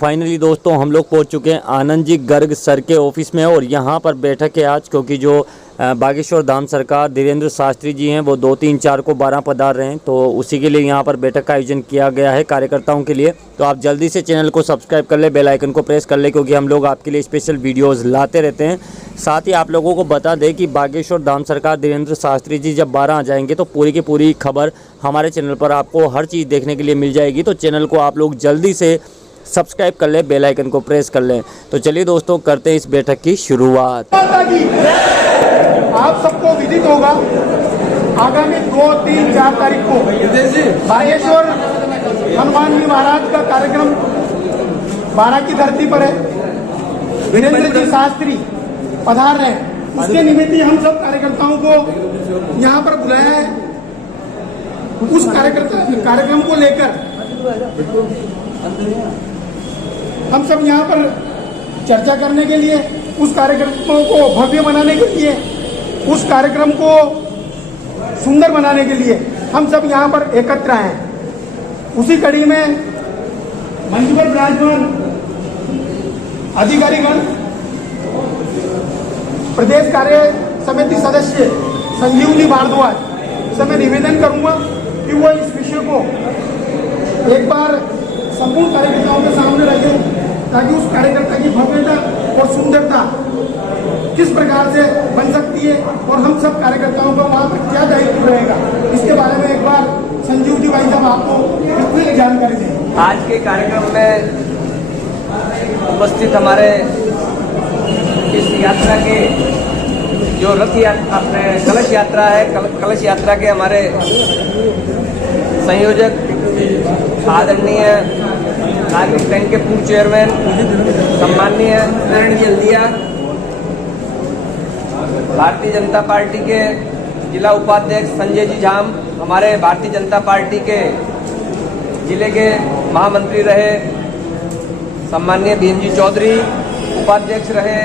Finally दोस्तों हम लोग पहुंच चुके हैं आनंद जी गर्ग सर के ऑफिस में और यहाँ पर बैठक है आज, क्योंकि जो बागेश्वर धाम सरकार धीरेन्द्र शास्त्री जी हैं वो 2, 3, 4 को 12 पधार रहे हैं, तो उसी के लिए यहाँ पर बैठक का आयोजन किया गया है कार्यकर्ताओं के लिए। तो आप जल्दी से चैनल को सब्सक्राइब कर ले, बेल आइकन को प्रेस कर ले, क्योंकि हम लोग आपके लिए स्पेशल वीडियोज़ लाते रहते हैं। साथ ही आप लोगों को बता दें कि बागेश्वर धाम सरकार धीरेन्द्र शास्त्री जी जब 12 आ जाएंगे तो पूरी की पूरी खबर हमारे चैनल पर आपको हर चीज़ देखने के लिए मिल जाएगी। तो चैनल को आप लोग जल्दी से सब्सक्राइब कर ले, बेल आइकन को प्रेस कर लें। तो चलिए दोस्तों करते हैं इस बैठक की शुरुआत। आप सबको विदित होगा आगामी 2, 3, 4 तारीख को बागेश्वर हनुमान जी महाराज का कार्यक्रम 12 की धरती पर है। धीरेन्द्र जी शास्त्री पधार रहे हैं, इसके निमित्त ही हम सब कार्यकर्ताओं को यहाँ पर बुलाया है। उस कार्यक्रम को लेकर हम सब यहाँ पर चर्चा करने के लिए, उस कार्यक्रमों को भव्य बनाने के लिए, उस कार्यक्रम को सुंदर बनाने के लिए हम सब यहाँ पर एकत्र आए हैं। उसी कड़ी में मंच पर विराजमान अधिकारीगण, प्रदेश कार्य समिति सदस्य संजीवनी भारद्वाज से मैं निवेदन करूंगा कि वो इस विषय को एक बार संपूर्ण कार्यकर्ताओं के सामने रखें, ताकि उस कार्यकर्ता की भव्यता और सुंदरता किस प्रकार से बन सकती है और हम सब कार्यकर्ताओं का वहाँ पर क्या दायित्व रहेगा, इसके बारे में एक बार संजीव जी भाई साहब आपको विस्तृत जानकारी दें। आज के कार्यक्रम में उपस्थित हमारे इस यात्रा के जो रथ यात्रा अपने कलश यात्रा है, कलश यात्रा के हमारे संयोजक आदरणीय नागरिक बैंक के पूर्व चेयरमैन सम्माननीय नारायण जी हल्दिया, भारतीय जनता पार्टी के जिला उपाध्यक्ष संजय जी झाम, हमारे भारतीय जनता पार्टी के जिले के महामंत्री रहे सम्माननीय भीम जी चौधरी, उपाध्यक्ष रहे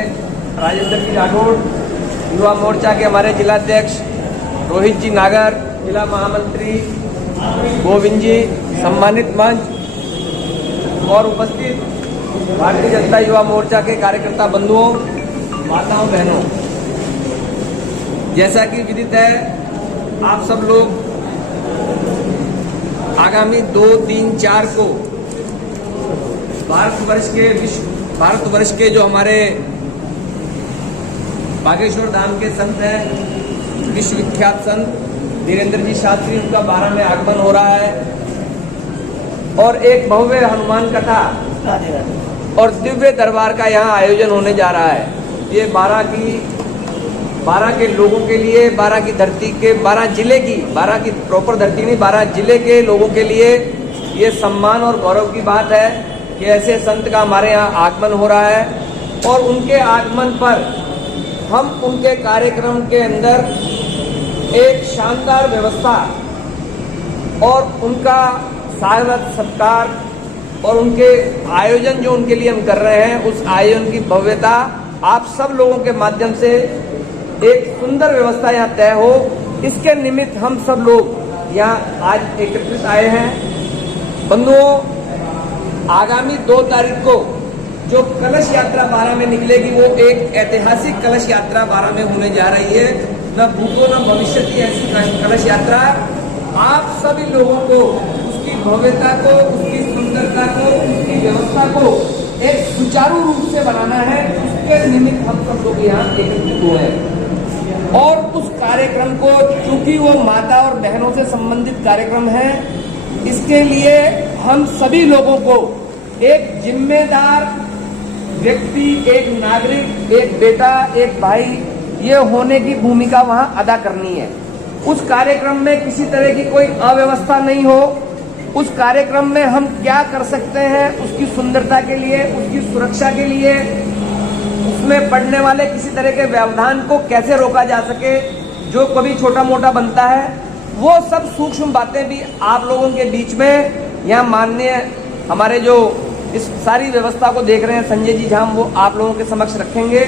राजेंद्र जी राठौड़, युवा मोर्चा के हमारे जिलाध्यक्ष रोहित जी नागर, जिला महामंत्री गोविंद जी, सम्मानित मंच और उपस्थित भारतीय जनता युवा मोर्चा के कार्यकर्ता बंधुओं, माताओं, बहनों, जैसा कि विदित है आप सब लोग आगामी 2, 3, 4 को भारतवर्ष के जो हमारे बागेश्वर धाम के संत हैं, विश्वविख्यात संत धीरेन्द्र जी शास्त्री, उनका 12 में आगमन हो रहा है और एक भव्य हनुमान कथा और दिव्य दरबार का यहाँ आयोजन होने जा रहा है। ये 12 के लोगों के लिए, 12 की धरती के, 12 जिले की, 12 की प्रॉपर धरती नहीं, 12 जिले के लोगों के लिए ये सम्मान और गौरव की बात है कि ऐसे संत का हमारे यहाँ आगमन हो रहा है और उनके आगमन पर हम उनके कार्यक्रम के अंदर एक शानदार व्यवस्था और उनका स्वागत सत्कार और उनके आयोजन जो उनके लिए हम कर रहे हैं, उस आयोजन की भव्यता आप सब लोगों के माध्यम से एक सुंदर व्यवस्था यहाँ तय हो, इसके निमित्त हम सब लोग यहाँ आज एकत्रित आए हैं। बंधुओं, आगामी 2 तारीख को जो कलश यात्रा 12 में निकलेगी, वो एक ऐतिहासिक कलश यात्रा 12 में होने जा रही है। न भूतो न भविष्य की ऐसी कलश यात्रा आप सभी लोगों को उसकी भव्यता को, उसकी सुंदरता को, उसकी व्यवस्था को एक सुचारू रूप से बनाना है। उसके निमित्त हम सब लोग यहाँ एकत्रित हुए हैं और उस कार्यक्रम को, चूंकि वो माता और बहनों से संबंधित कार्यक्रम है, इसके लिए हम सभी लोगों को एक जिम्मेदार व्यक्ति, एक नागरिक, एक बेटा, एक भाई, ये होने की भूमिका वहां अदा करनी है। उस कार्यक्रम में किसी तरह की कोई अव्यवस्था नहीं हो। उस कार्यक्रम में हम क्या कर सकते हैं, उसकी सुंदरता के लिए, उसकी सुरक्षा के लिए, उसमें पड़ने वाले किसी तरह के व्यवधान को कैसे रोका जा सके, जो कभी छोटा मोटा बनता है, वो सब सूक्ष्म बातें भी आप लोगों के बीच में यहाँ माननीय हमारे जो इस सारी व्यवस्था को देख रहे हैं संजय जी झाम, वो आप लोगों के समक्ष रखेंगे,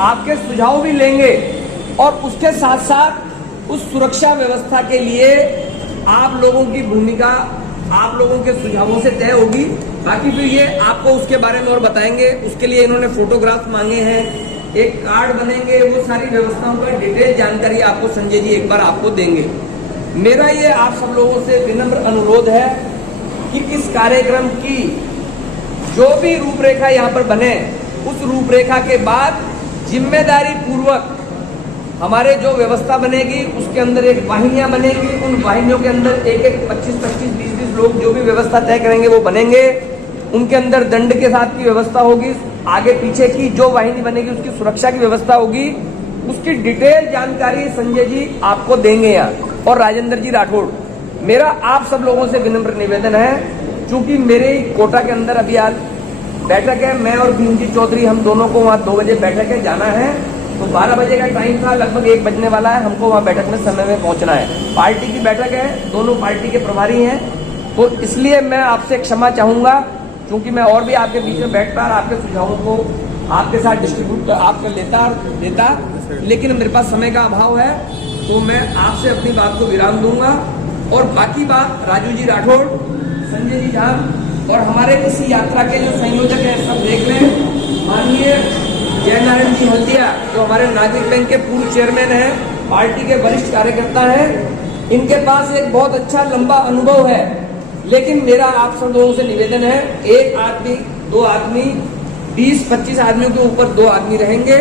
आपके सुझाव भी लेंगे और उसके साथ साथ उस सुरक्षा व्यवस्था के लिए आप लोगों की भूमिका आप लोगों के सुझावों से तय होगी। बाकी फिर ये आपको उसके बारे में और बताएंगे। उसके लिए इन्होंने फोटोग्राफ मांगे हैं, एक कार्ड बनेंगे, वो सारी व्यवस्थाओं का डिटेल जानकारी आपको संजय जी एक बार आपको देंगे। मेरा ये आप सब लोगों से विनम्र अनुरोध है कि इस कार्यक्रम की जो भी रूपरेखा यहाँ पर बने, उस रूपरेखा के बाद जिम्मेदारी पूर्वक हमारे जो व्यवस्था बनेगी उसके अंदर एक वाहिनियां बनेगी। उन वाहिनियों के अंदर एक 25-25, 20-20 लोग जो भी व्यवस्था तय करेंगे वो बनेंगे। उनके अंदर दंड के साथ की व्यवस्था होगी। आगे पीछे की जो वाहिनी बनेगी उसकी सुरक्षा की व्यवस्था होगी। उसकी डिटेल जानकारी संजय जी आपको देंगे यहाँ, और राजेंद्र जी राठौड़। मेरा आप सब लोगों से विनम्र निवेदन है, चूंकि मेरे कोटा के अंदर अभी आज बैठक है, मैं और भीम जी चौधरी हम दोनों को वहाँ 2 बजे बैठक है, जाना है। तो 12 बजे का टाइम था, लगभग 1 बजने वाला है, हमको वहाँ बैठक में समय में पहुंचना है। पार्टी की बैठक है, दोनों पार्टी के प्रभारी हैं, तो इसलिए मैं आपसे क्षमा चाहूंगा, क्योंकि मैं और भी आपके बीच में बैठता और आपके सुझावों को आपके साथ डिस्ट्रीब्यूट आपका लेता, लेकिन मेरे पास समय का अभाव है, तो मैं आपसे अपनी बात को विराम दूंगा। और बाकी बात राजू जी राठौड़, संजय जी झा और हमारे इसी यात्रा के जो संयोजक हैं सब देख लें। माननीय जयनारायण जी हल्दिया जो हमारे नागरिक बैंक के पूर्व चेयरमैन हैं, पार्टी के वरिष्ठ कार्यकर्ता हैं, इनके पास एक बहुत अच्छा लंबा अनुभव है। लेकिन मेरा आप सब लोगों से निवेदन है, एक आदमी 2 आदमी 20-25 आदमियों के ऊपर 2 आदमी रहेंगे,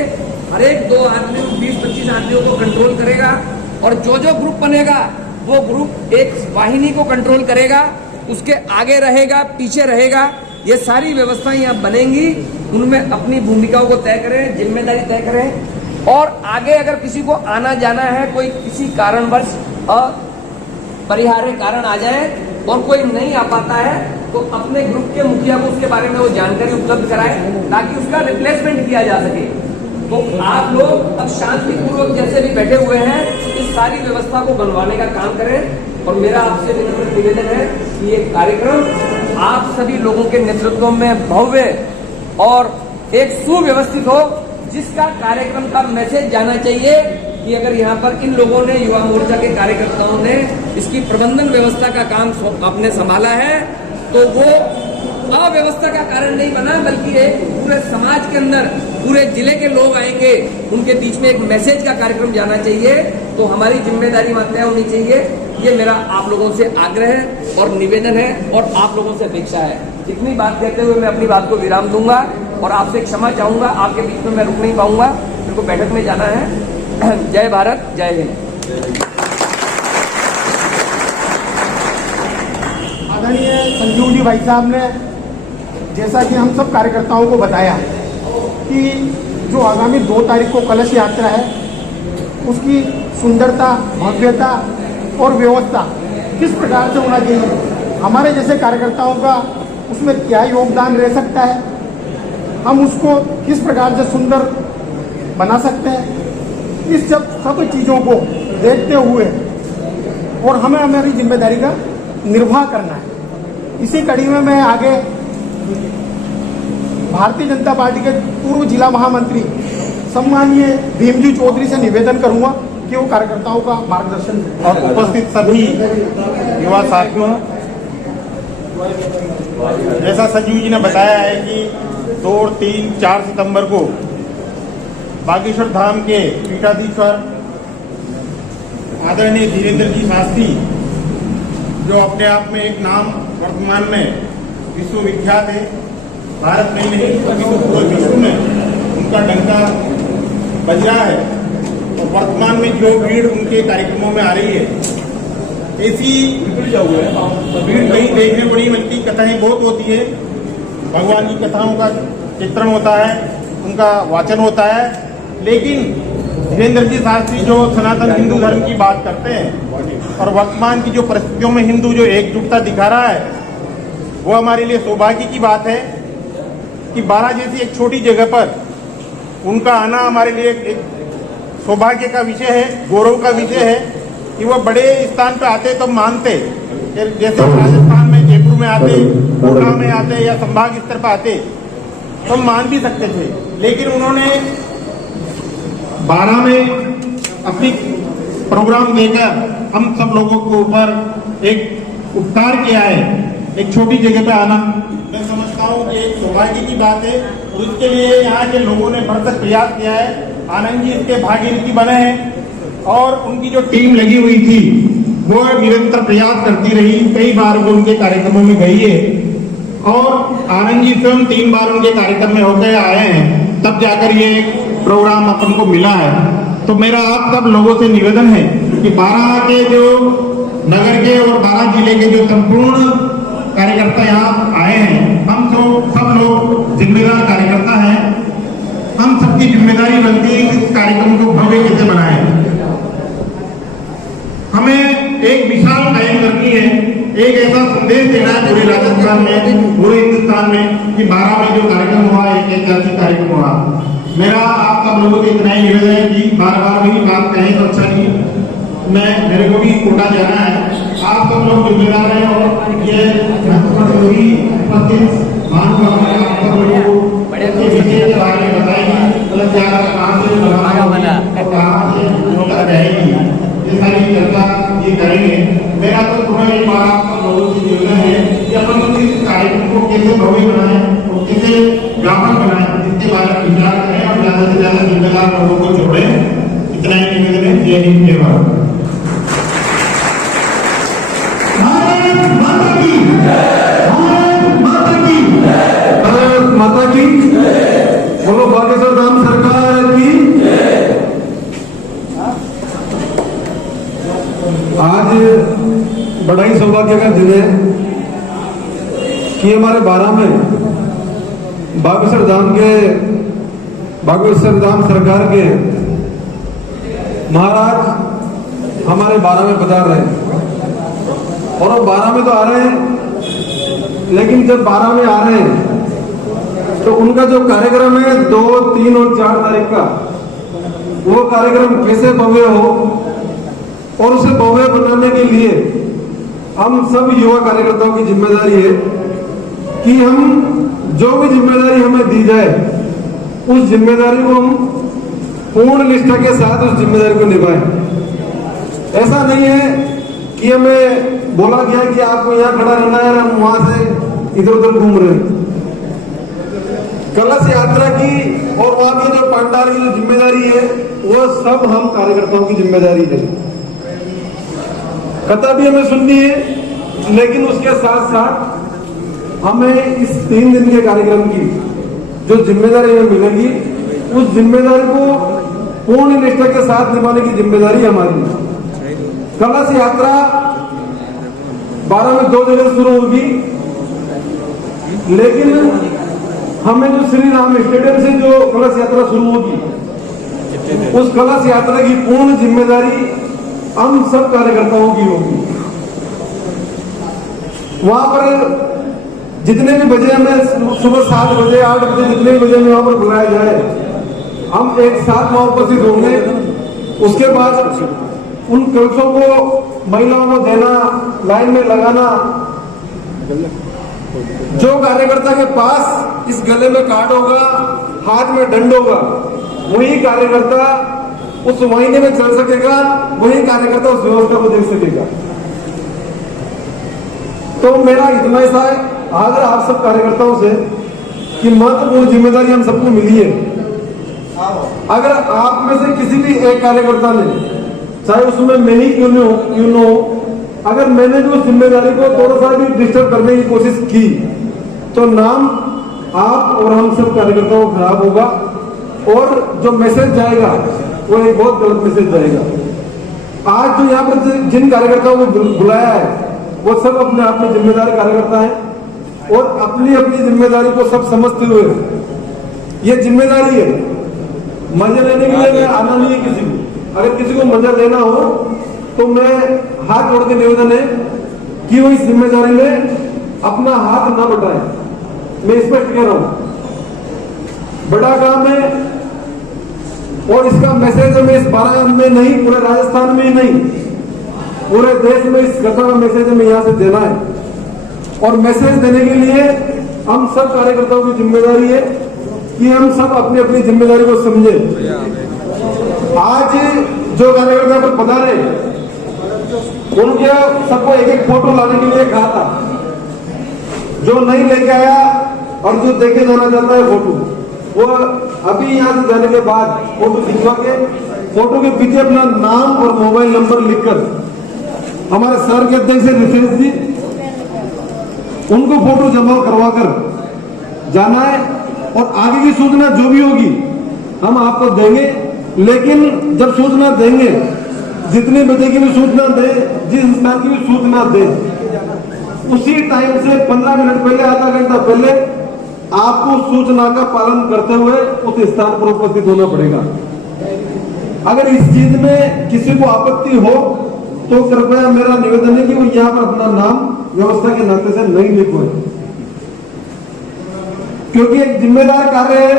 हर एक 2 आदमी 20-25 आदमियों को कंट्रोल करेगा। और जो ग्रुप बनेगा वो ग्रुप एक वाहिनी को कंट्रोल करेगा, उसके आगे रहेगा, पीछे रहेगा। ये सारी व्यवस्थाएं यहाँ बनेंगी, उनमें अपनी भूमिकाओं को तय करें, जिम्मेदारी तय करें। और आगे अगर किसी को आना जाना है, कोई किसी कारणवश अपरिहार्य कारण आ जाए और कोई नहीं आ पाता है, तो अपने ग्रुप के मुखिया को उसके बारे में वो जानकारी उपलब्ध कराए, ताकि उसका रिप्लेसमेंट किया जा सके। तो आप लोग अब शांतिपूर्वक जैसे भी बैठे हुए हैं, इस सारी व्यवस्था को बनवाने का काम करें। और मेरा आपसे निवेदन है कि ये कार्यक्रम आप सभी लोगों के नेतृत्व में भव्य और एक सुव्यवस्थित हो, जिसका कार्यक्रम का मैसेज जाना चाहिए कि अगर यहाँ पर इन लोगों ने, युवा मोर्चा के कार्यकर्ताओं ने इसकी प्रबंधन व्यवस्था का काम आपने संभाला है, तो वो अव्यवस्था का कारण नहीं बना, बल्कि एक पूरे समाज के अंदर पूरे जिले के लोग आएंगे, उनके बीच में एक मैसेज का कार्यक्रम जाना चाहिए। तो हमारी जिम्मेदारी वहां तय होनी चाहिए। ये मेरा आप लोगों से आग्रह है और निवेदन है और आप लोगों से अपेक्षा है। इतनी बात कहते हुए मैं अपनी बात को विराम दूंगा और आपसे क्षमा चाहूंगा, आपके बीच में मैं रुक नहीं पाऊंगा, मेरे को बैठक में जाना है। जय भारत, जय हिंद। आदरणीय संजीव जी भाई साहब ने जैसा कि हम सब कार्यकर्ताओं को बताया कि जो आगामी 2 तारीख को कलश यात्रा है, उसकी सुंदरता, भव्यता और व्यवस्था किस प्रकार से होना चाहिए, हमारे जैसे कार्यकर्ताओं का उसमें क्या योगदान रह सकता है, हम उसको किस प्रकार से सुंदर बना सकते हैं, इस सब चीज़ों को देखते हुए और हमें हमारी जिम्मेदारी का निर्वाह करना है। इसी कड़ी में मैं आगे भारतीय जनता पार्टी के पूर्व जिला महामंत्री सम्माननीय भीम जी चौधरी से निवेदन करूंगा कि वो कार्यकर्ताओं का मार्गदर्शन करें। और उपस्थित सभी युवा साथियों, जैसा संजीव जी ने बताया है कि 2, 3, 4 सितंबर को बागेश्वर धाम के पीठाधीश्वर आदरणीय धीरेन्द्र जी शास्त्री, जो अपने आप में एक नाम वर्तमान में विश्वविख्यात है, भारत में ही नहीं अभी तो पूरे विश्व में उनका डंका बज रहा है, और वर्तमान में जो भीड़ उनके कार्यक्रमों में आ रही है, ऐसी भीड़ कहीं देखने बड़ी मिलती, कथाएं बहुत होती है, भगवान की कथाओं का चित्रण होता है, उनका वाचन होता है, लेकिन धीरेन्द्र जी शास्त्री जो सनातन हिंदू धर्म की बात करते हैं और वर्तमान की जो परिस्थितियों में हिंदू जो एकजुटता दिखा रहा है, वो हमारे लिए सौभाग्य की बात है कि 12 जैसी एक छोटी जगह पर उनका आना हमारे लिए एक सौभाग्य का विषय है, गौरव का विषय है कि वो बड़े स्थान पर आते तो मानते, जैसे राजस्थान में जयपुर में आते, कोटा में आते या संभाग स्तर पर आते तो मान भी सकते थे, लेकिन उन्होंने 12 में अपनी प्रोग्राम देकर हम सब लोगों के ऊपर एक उपकार किया है, एक छोटी जगह पे आना, मैं समझता हूँ कि एक सौभाग्य की बात है। और उसके लिए यहाँ के लोगों ने भरसक प्रयास किया है। आनंद जी इसके भागीरथी बने हैं और उनकी जो टीम लगी हुई थी वो निरंतर प्रयास करती रही। कई बार वो उनके कार्यक्रमों में गई है और आनंद जी स्वयं 3 बार उनके कार्यक्रम में होकर आए हैं, तब जाकर ये प्रोग्राम अपन को मिला है। तो मेरा आप सब लोगों से निवेदन है कि 12 के जो नगर के और 12 जिले के जो संपूर्ण कार्यकर्ता यहाँ आए हैं, हम सब लोग जिम्मेदार कार्यकर्ता हैं। हम सबकी जिम्मेदारी बनती है इस कार्यक्रम को भव्य कैसे बनाएं। हमें एक विशाल कायम करनी है, एक ऐसा संदेश देना है पूरे राजस्थान में, पूरे हिंदुस्तान में कि 12 में जो कार्यक्रम हुआ एक ऐतिहासिक कार्यक्रम हुआ। मेरा आप सब लोगों से इतना ही निवेदन है कि बार-बार मेरी बात कहें तो अच्छा नहीं, मेरे को भी कोटा जाना है। आप सब लोग जिम्मेदार हैं और ये उपस्थित विषय के बारे में बताएगी, मतलब क्या कहाँ से कहाँ से रहेगी, ये सारी चर्चा ये करेंगे। मेरा तो तुम्हें एक बार आप सब लोगों से निवेदन है कि अपन इस कार्यक्रम को कैसे भव्य बनाएं और कैसे व्यापक बनाएं, इसके बारे में विचार करें और ज्यादा से ज्यादा जिम्मेदार लोगों को जोड़ें। इतना ही निवेदन है। जय हिंद, जय भारत। माता की बोलो, बागेश्वर धाम सरकार की। आज बड़ा ही सौभाग्य का दिन है कि हमारे 12 में बागेश्वर धाम सरकार के महाराज हमारे 12 में पधार रहे हैं। और अब 12 में तो आ रहे हैं, लेकिन जब 12 में आ रहे हैं तो उनका जो कार्यक्रम है 2, 3 और 4 तारीख का, वो कार्यक्रम कैसे भव्य हो और उसे भव्य बनाने के लिए हम सब युवा कार्यकर्ताओं की जिम्मेदारी है कि हम जो भी जिम्मेदारी हमें दी जाए उस जिम्मेदारी को हम पूर्ण निष्ठा के साथ उस जिम्मेदारी को निभाएं। ऐसा नहीं है कि हमें बोला गया कि आपको यहाँ खड़ा रहना है, हम वहां से इधर उधर घूम रहे हैं। कलश यात्रा की और वहां की जो पांडाल की जो जिम्मेदारी है वो सब हम कार्यकर्ताओं की जिम्मेदारी है। कथा भी हमें सुननी है, लेकिन उसके साथ साथ हमें इस 3 दिन के कार्यक्रम की जो जिम्मेदारी हमें मिलेगी उस जिम्मेदारी को पूर्ण निष्ठा के साथ निभाने की जिम्मेदारी हमारी है। कलश यात्रा 12 में 2 जगह शुरू होगी, लेकिन हमें जो श्री राम स्टेडियम से जो कलश यात्रा शुरू होगी उस कलश यात्रा की पूर्ण जिम्मेदारी हम सब कार्यकर्ताओं की होगी। वहां पर जितने भी बजे हमें सुबह 7 बजे 8 बजे जितने भी बजे हमें वहां पर बुलाया जाए, हम एक साथ वहां उपस्थित होंगे। उसके बाद उन कलशों को महिलाओं को देना, लाइन में लगाना। जो कार्यकर्ता के पास इस गले में कार्ड होगा, हाथ में दंड होगा, वही कार्यकर्ता उस महीने में चल सकेगा, वही कार्यकर्ता उस व्यवस्था को देख सकेगा। तो मेरा इतना ही सा आग्रह आप सब कार्यकर्ताओं से कि महत्वपूर्ण जिम्मेदारी हम सबको मिली है। अगर आप में से किसी भी एक कार्यकर्ता ने, चाहे उसमें मैं ही क्यों न हो, अगर मैंने भी उस जिम्मेदारी को थोड़ा सा भी डिस्टर्ब करने की कोशिश की तो नाम आप और हम सब कार्यकर्ताओं को खराब होगा और जो मैसेज जाएगा वो एक बहुत गलत मैसेज जाएगा। आज जो यहाँ पर जिन कार्यकर्ताओं को बुलाया है वो सब अपने आप में जिम्मेदार कार्यकर्ता है और अपनी अपनी जिम्मेदारी को सब समझते हुए ये जिम्मेदारी है। मजे लेने के लिए मैं आना नहीं है किसी को। अगर किसी को मजा लेना हो तो मैं हाथ जोड़ के निवेदन है कि वो इस जिम्मेदारी में अपना हाथ ना बटाए। मैं स्पष्ट कह रहा हूं, बड़ा काम है और इसका मैसेज हमें इस 12 में नहीं, पूरे राजस्थान में ही नहीं, पूरे देश में इस कथा का मैसेज हमें यहां से देना है। और मैसेज देने के लिए हम सब कार्यकर्ताओं की जिम्मेदारी है कि हम सब अपनी अपनी जिम्मेदारी को समझें। आज जो कार्यकर्ता पर पधारे उनके सबको एक एक फोटो लाने के लिए कहा था। जो नहीं लेके आया और जो देखे जाना चाहता है फोटो, वो अभी यहाँ से जाने के बाद फोटो खिंचवा के फोटो के पीछे अपना नाम और मोबाइल नंबर लिखकर हमारे सर के अध्यक्ष से रिफरेंस दी, उनको फोटो जमा करवा कर जाना है। और आगे की सूचना जो भी होगी हम आपको देंगे, लेकिन जब सूचना देंगे जितने बजे की भी सूचना दे, जिस स्थान की भी सूचना दे, उसी टाइम से 15 मिनट पहले, आधा घंटा पहले आपको सूचना का पालन करते हुए उस स्थान पर उपस्थित होना पड़ेगा। अगर इस चीज में किसी को आपत्ति हो तो कृपया मेरा निवेदन है कि वो यहाँ पर अपना नाम व्यवस्था के नाते से नहीं लिखवाए, क्योंकि एक जिम्मेदार कार्य है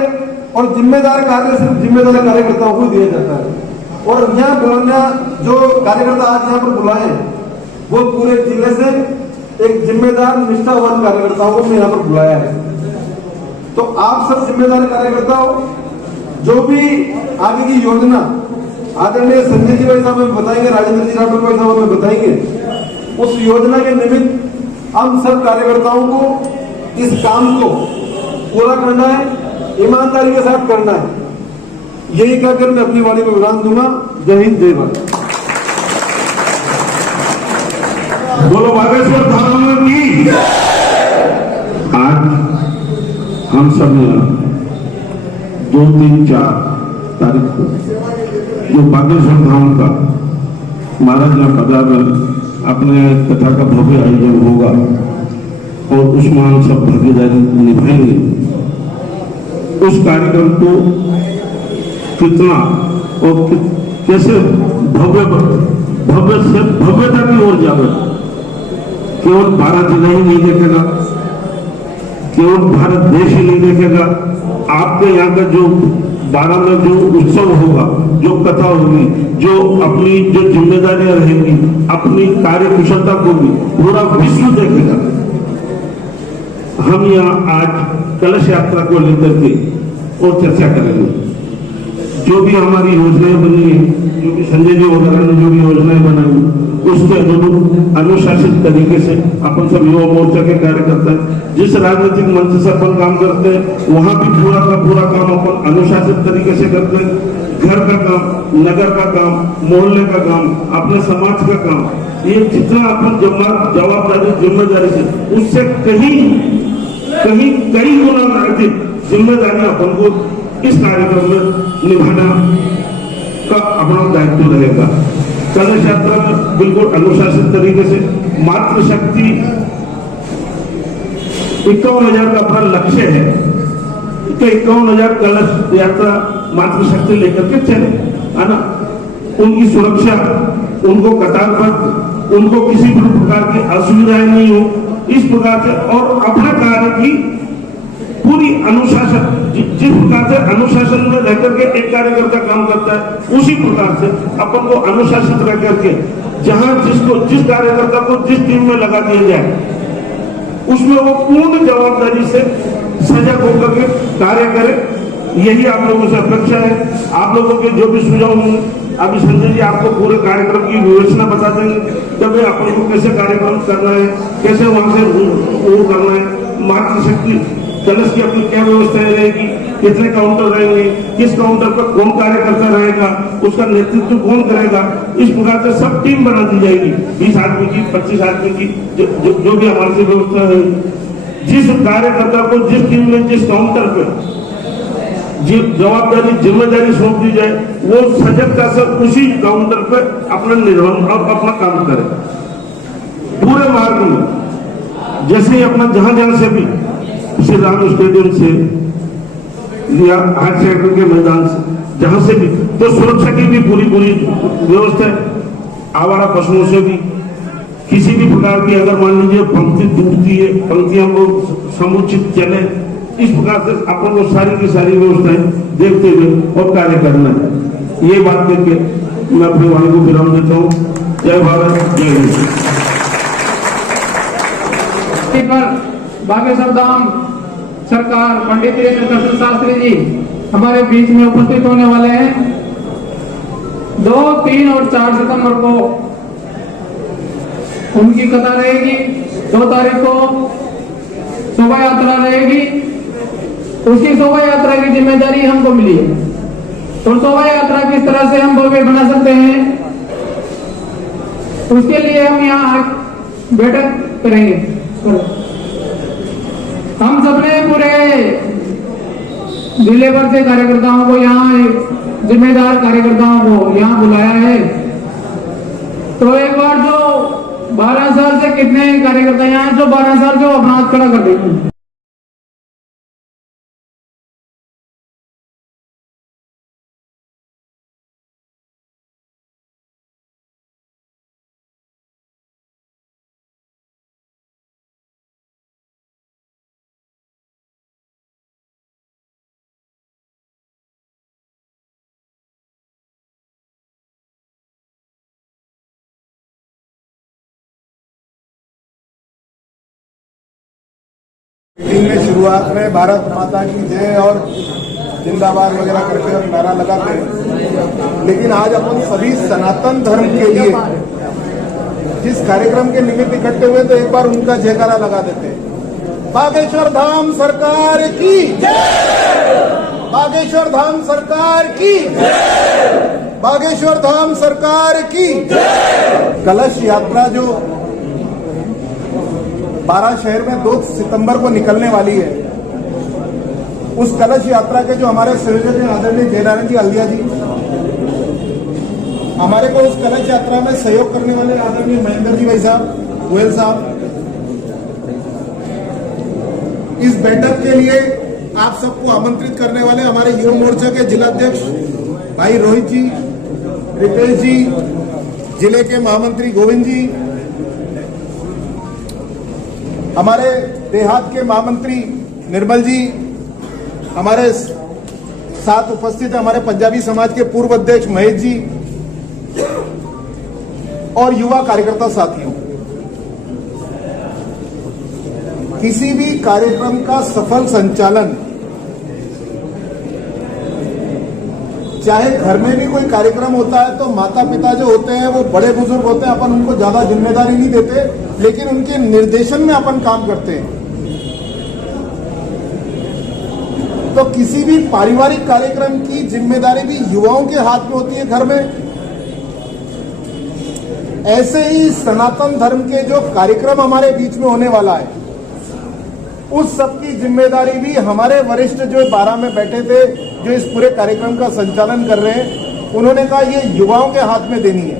और जिम्मेदार कार्य सिर्फ जिम्मेदार कार्यकर्ताओं को दिया जाता है। और यहाँ बुलाना, जो कार्यकर्ता आज यहाँ पर बुलाए वो पूरे जिले से एक जिम्मेदार निष्ठावान कार्यकर्ताओं को मैं यहाँ पर बुलाया है। तो आप सब जिम्मेदार कार्यकर्ताओं, जो भी आगे की योजना आदरणीय संजय जी भाई साहब हमें बताएंगे, राजेंद्र जी राठौर भाई साहब हमें बताएंगे, उस योजना के निमित्त हम सब कार्यकर्ताओं को इस काम को पूरा करना है, ईमानदारी के साथ करना है। यही कहकर मैं अपनी वाणी को विराम दूंगा। जय हिंद, जय भारत। बोलो बागेश्वर धाम की। आज हम सब 2, 3, 4 तारीख को जो बागेश्वर धाम का महाराज कदा में अपने कथा का भव्य आयोजन होगा और उसमें हम सब भागीदारी निभाएंगे। उस कार्यक्रम को कितना और कैसे भव्य से भव्यता की ओर जावे, केवल भारत जिला ही नहीं देखेगा, केवल भारत देश ही नहीं देखेगा। आपके यहाँ का जो 12 में जो उत्सव होगा, जो कथा होगी, जो अपनी जो जिम्मेदारियां रहेंगी, अपनी कार्य कुशलता को भी पूरा विश्व देखेगा। हम यहाँ आज कलश यात्रा को लेकर के और चर्चा करेंगे। जो भी हमारी योजनाएं बनी है, जो भी संजय जी वगैरह ने जो भी योजनाएं बनाई, उसके अनुरूप अनुशासित तरीके से अपन सब युवा मोर्चा के कार्यकर्ता जिस राजनीतिक मंच से अपन काम करते हैं, वहां भी पूरा का पूरा काम अपन अनुशासित तरीके से करते हैं। घर का काम, नगर का काम, मोहल्ले का काम, अपने समाज का काम, ये जितना अपन जवाबदारी जिम्मेदारी से उससे कहीं कई गुना अधिक जिम्मेदारी अपन को इस कार्यक्रम में निभाना का अपना दायित्व रहेगा। कलश यात्रा में बिल्कुल अनुशासित तरीके से मातृशक्ति 51,000 का अपना लक्ष्य है, तो 51,000 कलश यात्रा मातृशक्ति लेकर के चले, है ना। उनकी सुरक्षा, उनको कतारबद्ध, उनको किसी भी प्रकार की असुविधाएं नहीं हो, इस प्रकार से और अपने कार्य की पूरी अनुशासन, जिस प्रकार से अनुशासन में रहकर के एक कार्यकर्ता काम करता है, उसी प्रकार से अपन को अनुशासित रह करके जहां जिस कार्यकर्ता को जिस टीम में लगा दिया जाए, उसमें वो पूर्ण जवाबदारी से सजग होकर के कार्य करे। यही आप लोगों से अपेक्षा है। आप लोगों के जो भी सुझाव होंगे, अभी संजय जी आपको पूरे कार्यक्रम की विवेचना बता देंगे, तब अपन को कैसे कार्यक्रम करना है, कैसे वहां से वो करना है। मातृशक्ति कलश की अपनी क्या व्यवस्थाएं रहेगी, कितने काउंटर रहेंगे, किस काउंटर पर कौन कार्यकर्ता रहेगा, उसका नेतृत्व कौन करेगा, इस प्रकार से सब टीम बना दी जाएगी। 20 आदमी की, 25 आदमी की, जो भी हमारे से व्यवस्था है। जिस कार्यकर्ता को जिस टीम में जिस काउंटर पे जवाबदारी जिम्मेदारी सौंप दी जाए, वो सजगता से उसी काउंटर पर अपना निर्वहन और अपना काम करे। पूरे मार्ग में जैसे ही अपना जहां से भी श्री राम स्टेडियम से या हाट सेक्टर के मैदान से जहां से भी, तो सुरक्षा की भी पूरी व्यवस्था है। आवारा पशुओं से भी किसी भी प्रकार की अगर मान लीजिए पंक्ति टूटती है, पंक्तियां को समुचित चले, इस प्रकार से अपन को सारी की सारी व्यवस्थाएं देखते हुए और कार्य करना है। ये बात करके मैं अपनी वाणी को विराम देता हूँ। जय भारत, जय हिंद। बागेश्वर धाम सरकार पंडित वीरेंद्र कृष्ण शास्त्री जी हमारे बीच में उपस्थित होने वाले हैं। 2, 3 और 4 सितंबर को उनकी कथा रहेगी। 2 तारीख को शोभा यात्रा रहेगी। उसकी शोभा यात्रा की जिम्मेदारी हमको मिली है। तो शोभा यात्रा किस तरह से हम भव्य बना सकते हैं, उसके लिए हम यहाँ बैठक करेंगे। हम सबने पूरे जिले भर से कार्यकर्ताओं को, यहाँ जिम्मेदार कार्यकर्ताओं को यहाँ बुलाया है। तो एक बार जो 12 साल से कितने कार्यकर्ता यहाँ जो 12 साल जो अपना हाथ खड़ा कर देंगे। मीटिंग में शुरुआत में भारत माता की जय और जिंदाबाद वगैरह करके और नारा लगाते हैं, लेकिन आज अपन सभी सनातन धर्म के लिए जिस कार्यक्रम के निमित्त इकट्ठे हुए तो एक बार उनका जयकारा लगा देते हैं। बागेश्वर धाम सरकार की जय, बागेश्वर धाम सरकार की जय, बागेश्वर धाम सरकार की जय। कलश यात्रा जो 12 शहर में 2 सितंबर को निकलने वाली है, उस कलश यात्रा के जो हमारे संयोजक हैं आदरणीय जयनारायण जी हल्दिया जी, हमारे को उस कलश यात्रा में सहयोग करने वाले आदरणीय महेंद्र जी भाई साहब, गोयल साहब, इस बैठक के लिए आप सबको आमंत्रित करने वाले हमारे युवा मोर्चा के जिलाध्यक्ष भाई रोहित जी, रितेश जी, जिले के महामंत्री गोविंद जी, हमारे देहात के महामंत्री निर्मल जी, हमारे साथ उपस्थित है हमारे पंजाबी समाज के पूर्व अध्यक्ष महेश जी और युवा कार्यकर्ता साथियों। किसी भी कार्यक्रम का सफल संचालन, चाहे घर में भी कोई कार्यक्रम होता है तो माता पिता जो होते हैं वो बड़े बुजुर्ग होते हैं, अपन उनको ज्यादा जिम्मेदारी नहीं देते, लेकिन उनके निर्देशन में अपन काम करते हैं। तो किसी भी पारिवारिक कार्यक्रम की जिम्मेदारी भी युवाओं के हाथ में होती है घर में। ऐसे ही सनातन धर्म के जो कार्यक्रम हमारे बीच में होने वाला है, उस सब की जिम्मेदारी भी हमारे वरिष्ठ जो 12 में बैठे थे, जो इस पूरे कार्यक्रम का संचालन कर रहे हैं, उन्होंने कहा ये युवाओं के हाथ में देनी है।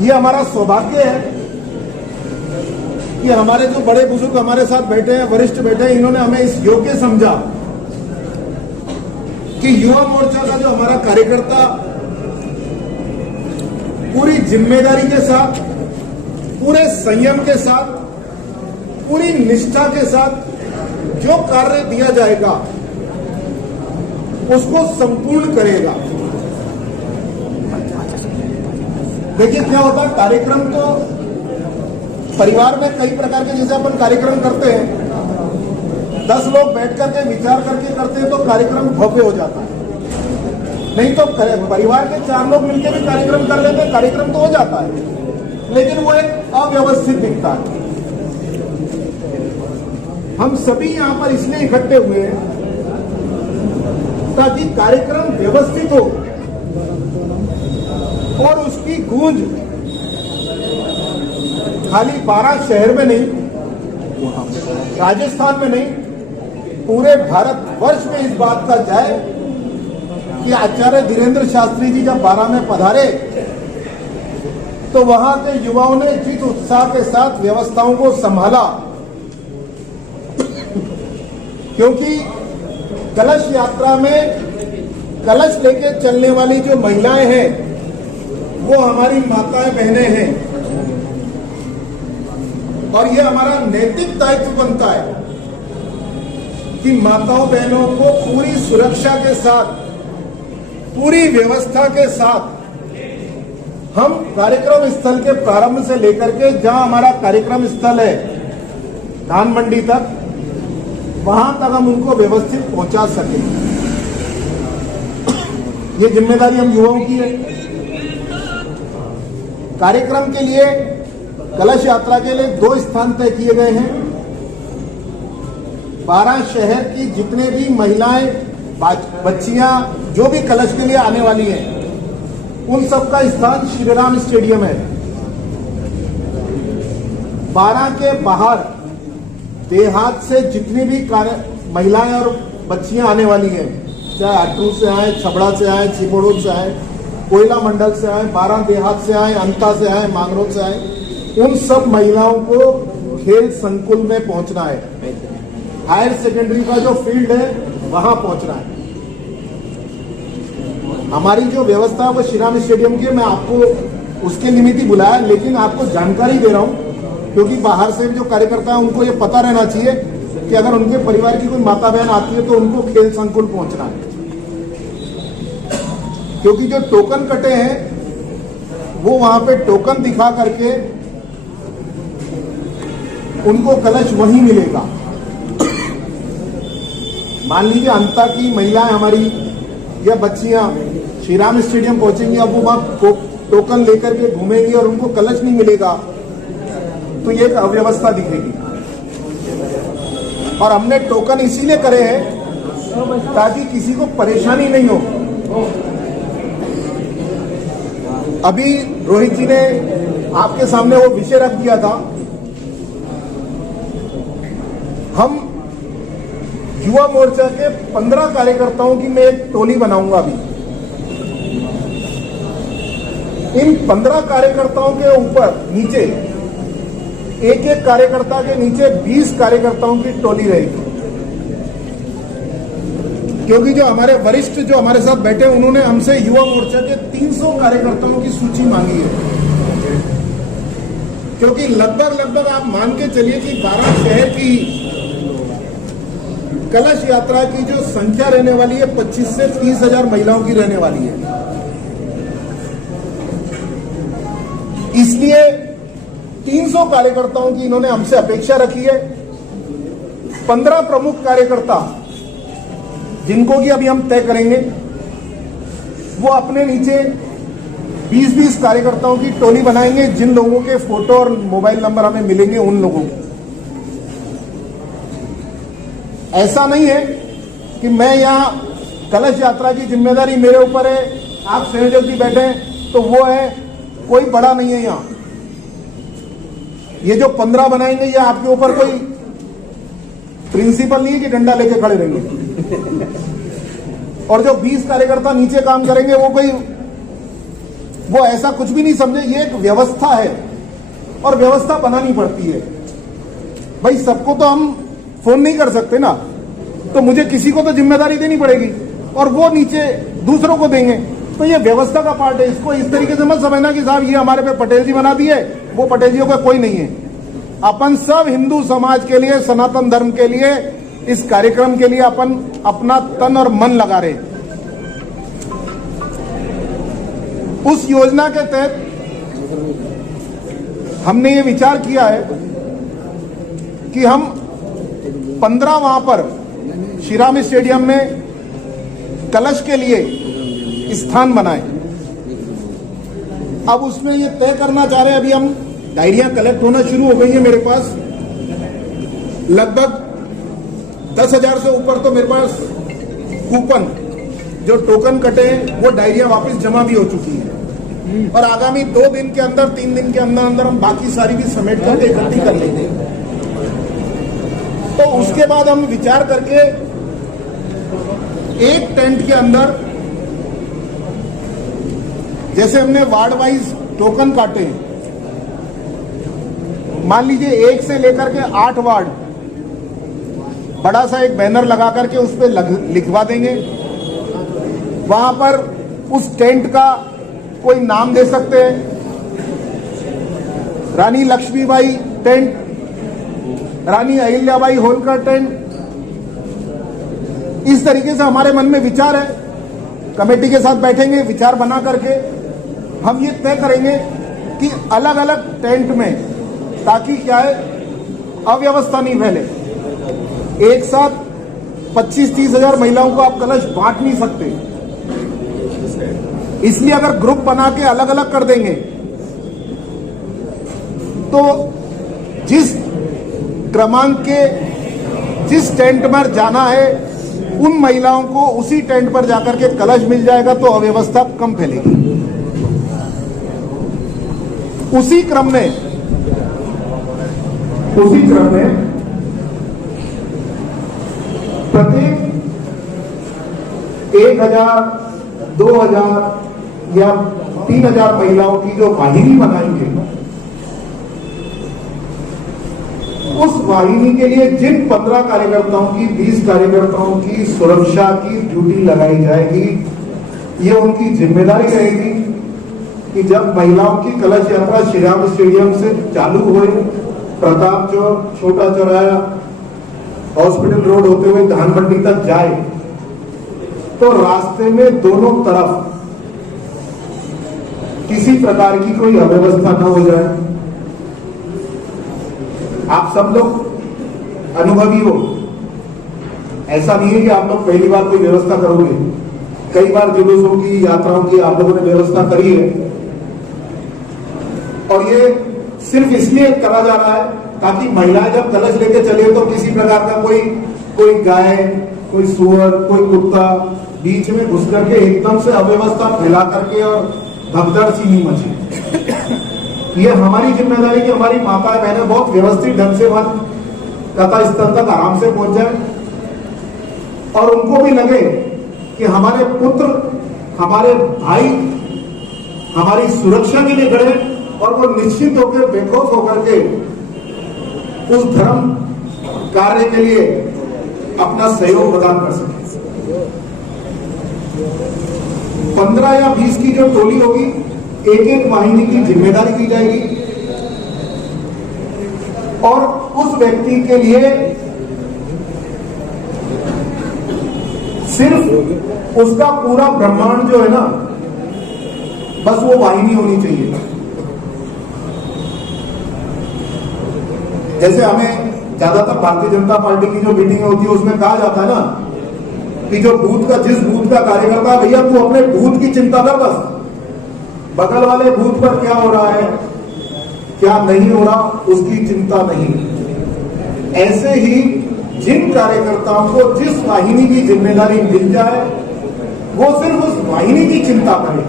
ये हमारा सौभाग्य है कि हमारे जो बड़े बुजुर्ग हमारे साथ बैठे हैं, वरिष्ठ बैठे हैं, इन्होंने हमें इस योग्य समझा कि युवा मोर्चा का जो हमारा कार्यकर्ता पूरी जिम्मेदारी के साथ, पूरे संयम के साथ, पूरी निष्ठा के साथ जो कार्य दिया जाएगा उसको संपूर्ण करेगा। देखिए क्या होता है, कार्यक्रम तो परिवार में कई प्रकार के, जैसे अपन कार्यक्रम करते हैं 10 लोग बैठ करके विचार करके करते हैं तो कार्यक्रम भव्य हो जाता है। नहीं तो परिवार के 4 लोग मिलकर भी कार्यक्रम कर लेते हैं, कार्यक्रम तो हो जाता है, लेकिन वो एक अव्यवस्थित दिखता है। हम सभी यहां पर इसलिए इकट्ठे हुए हैं ताकि कार्यक्रम व्यवस्थित हो और उसकी गूंज खाली 12 शहर में नहीं, राजस्थान में नहीं, पूरे भारतवर्ष में इस बात का जाए कि आचार्य धीरेन्द्र शास्त्री जी जब 12 में पधारे तो वहां के युवाओं ने जिस उत्साह के साथ व्यवस्थाओं को संभाला, क्योंकि कलश यात्रा में कलश लेके चलने वाली जो महिलाएं हैं वो हमारी माताएं बहनें हैं, और ये हमारा नैतिक दायित्व बनता है कि माताओं बहनों को पूरी सुरक्षा के साथ, पूरी व्यवस्था के साथ हम कार्यक्रम स्थल के प्रारंभ से लेकर के जहां हमारा कार्यक्रम स्थल है धान मंडी तक, वहां तक हम उनको व्यवस्थित पहुंचा सके। ये जिम्मेदारी हम युवाओं की है। कार्यक्रम के लिए, कलश यात्रा के लिए 2 स्थान तय किए गए हैं। 12 शहर की जितने भी महिलाएं, बच्चियां जो भी कलश के लिए आने वाली हैं, उन सबका स्थान श्रीराम स्टेडियम है। 12 के बाहर देहात से जितनी भी महिलाएं और बच्चियां आने वाली हैं, चाहे अटरू से आए, छबड़ा से आए, चिपोड़ो से आए, कोयला मंडल से आए, 12 देहात से आए, अंता से आए, मांगरों से आए, उन सब महिलाओं को खेल संकुल में पहुंचना है। हायर सेकेंडरी का जो फील्ड है वहां पहुंचना है। हमारी जो व्यवस्था है वो श्रीराम स्टेडियम की है। मैं आपको उसके निमित्त ही बुलाया, लेकिन आपको जानकारी दे रहा हूं क्योंकि बाहर से जो कार्यकर्ता हैं उनको ये पता रहना चाहिए कि अगर उनके परिवार की कोई माता बहन आती है तो उनको खेल संकुल पहुंचना है। क्योंकि जो टोकन कटे हैं वो वहां पे टोकन दिखा करके उनको कलश वहीं मिलेगा। मान लीजिए अंता की महिलाएं हमारी या बच्चियां श्रीराम स्टेडियम पहुंचेंगी, अब वो वहां टोकन लेकर के घूमेंगी और उनको कलश नहीं मिलेगा तो ये एक अव्यवस्था दिखेगी। और हमने टोकन इसीलिए करे हैं ताकि किसी को परेशानी नहीं हो। अभी रोहित जी ने आपके सामने वो विषय रख दिया था। हम युवा मोर्चा के 15 कार्यकर्ताओं की मैं एक टोली बनाऊंगा। अभी इन 15 कार्यकर्ताओं के ऊपर नीचे एक कार्यकर्ता के नीचे 20 कार्यकर्ताओं की टोली रहेगी। क्योंकि जो हमारे वरिष्ठ जो हमारे साथ बैठे उन्होंने हमसे युवा मोर्चा के 300 कार्यकर्ताओं की सूची मांगी है। क्योंकि लगभग आप मान के चलिए कि 12 शहर की कलश यात्रा की जो संख्या रहने वाली है 25 से 30 हजार महिलाओं की रहने वाली है। इसलिए 300 कार्यकर्ताओं की इन्होंने हमसे अपेक्षा रखी है। 15 प्रमुख कार्यकर्ता जिनको कि अभी हम तय करेंगे, वो अपने नीचे 20-20 कार्यकर्ताओं की टोली बनाएंगे। जिन लोगों के फोटो और मोबाइल नंबर हमें मिलेंगे उन लोगों को। ऐसा नहीं है कि मैं यहां कलश यात्रा की जिम्मेदारी मेरे ऊपर है, आप संयोजक जी बैठे हैं तो वो है, कोई बड़ा नहीं है यहां। ये जो 15 बनाएंगे ये आपके ऊपर कोई प्रिंसिपल नहीं है कि डंडा लेके खड़े रहेंगे। और जो 20 कार्यकर्ता नीचे काम करेंगे वो ऐसा कुछ भी नहीं समझे। ये एक व्यवस्था है और व्यवस्था बनानी पड़ती है। भाई सबको तो हम फोन नहीं कर सकते ना, तो मुझे किसी को तो जिम्मेदारी देनी पड़ेगी और वो नीचे दूसरों को देंगे। तो ये व्यवस्था का पार्ट है। इसको इस तरीके से मत समझना कि साहब ये हमारे पे पटेल जी बना दिए, वो पटेल जियों का कोई नहीं है। अपन सब हिंदू समाज के लिए, सनातन धर्म के लिए, इस कार्यक्रम के लिए अपन अपना तन और मन लगा रहे। उस योजना के तहत हमने ये विचार किया है कि हम 15 वहां पर श्रीराम स्टेडियम में कलश के लिए स्थान बनाए। अब उसमें ये तय करना चाह रहे हैं, अभी हम डायरियां कलेक्ट होना शुरू हो गई है मेरे पास। लगभग 10,000 से ऊपर तो मेरे पास कूपन जो टोकन कटे हैं वो डायरियां वापस जमा भी हो चुकी है। और आगामी 2 दिन के अंदर, 3 दिन के अंदर हम बाकी सारी भी समेट करके इकट्ठी कर लेंगे। तो उसके बाद हम विचार करके एक टेंट के अंदर, जैसे हमने वार्ड वाइज टोकन काटे, मान लीजिए 1 से लेकर के 8 वार्ड, बड़ा सा एक बैनर लगा करके उस पर लिखवा देंगे। वहां पर उस टेंट का कोई नाम दे सकते हैं, रानी लक्ष्मीबाई टेंट, रानी अहिल्याबाई होलकर टेंट। इस तरीके से हमारे मन में विचार है। कमेटी के साथ बैठेंगे, विचार बना करके हम ये तय करेंगे कि अलग अलग टेंट में, ताकि क्या है अव्यवस्था नहीं फैले। एक साथ 25-30 हजार महिलाओं को आप कलश बांट नहीं सकते। इसलिए अगर ग्रुप बना के अलग अलग कर देंगे तो जिस क्रमांक के जिस टेंट पर जाना है उन महिलाओं को उसी टेंट पर जाकर के कलश मिल जाएगा, तो अव्यवस्था कम फैलेगी। उसी क्रम में प्रत्येक 1000, 2000 या 3000 महिलाओं की जो वाहिनी बनाएंगे, उस वाहिनी के लिए जिन 15 कार्यकर्ताओं की, 20 कार्यकर्ताओं की सुरक्षा की ड्यूटी लगाई जाएगी, ये उनकी जिम्मेदारी रहेगी कि जब महिलाओं की कलश यात्रा श्री राम स्टेडियम से चालू हुए, प्रताप चौक, छोटा चौराहा, हॉस्पिटल रोड होते हुए धान मंडी तक जाए, तो रास्ते में दोनों तरफ किसी प्रकार की कोई अव्यवस्था न हो जाए। आप सब लोग अनुभवी हो, ऐसा नहीं है कि आप लोग पहली बार कोई व्यवस्था करोगे। कई बार जुलूसों की, यात्राओं की आप लोगों ने व्यवस्था करी है, और ये सिर्फ इसलिए करा जा रहा है ताकि महिलाएं जब कलश लेके चले तो किसी प्रकार का कोई गाय, कोई सुअर, कोई कुत्ता बीच में घुस करके एकदम से अव्यवस्था फैला करके और भगदड़ सी नहीं मचे। ये हमारी जिम्मेदारी कि हमारी माताएं बहनें बहुत व्यवस्थित ढंग से वहां कथा स्थल तक आराम से पहुंच जाए, और उनको भी लगे कि हमारे पुत्र, हमारे भाई हमारी सुरक्षा के लिए खड़े, और वो निश्चित होकर बेखौफ होकर के उस धर्म कार्य के लिए अपना सहयोग प्रदान कर सके। 15 या 20 की जो टोली होगी, एक एक वाहिनी की जिम्मेदारी दी जाएगी, और उस व्यक्ति के लिए सिर्फ उसका पूरा ब्रह्मांड जो है ना, बस वो वाहिनी होनी चाहिए। जैसे हमें ज्यादातर भारतीय जनता पार्टी की जो मीटिंग होती है उसमें कहा जाता है ना कि जो बूथ का, जिस बूथ का कार्यकर्ता, भैया तू अपने बूथ की चिंता कर, बस बगल वाले बूथ पर क्या हो रहा है, क्या नहीं हो रहा, उसकी चिंता नहीं। ऐसे ही जिन कार्यकर्ताओं को जिस वाहिनी की जिम्मेदारी मिल जाए, वो सिर्फ उस वाहिनी की चिंता करें।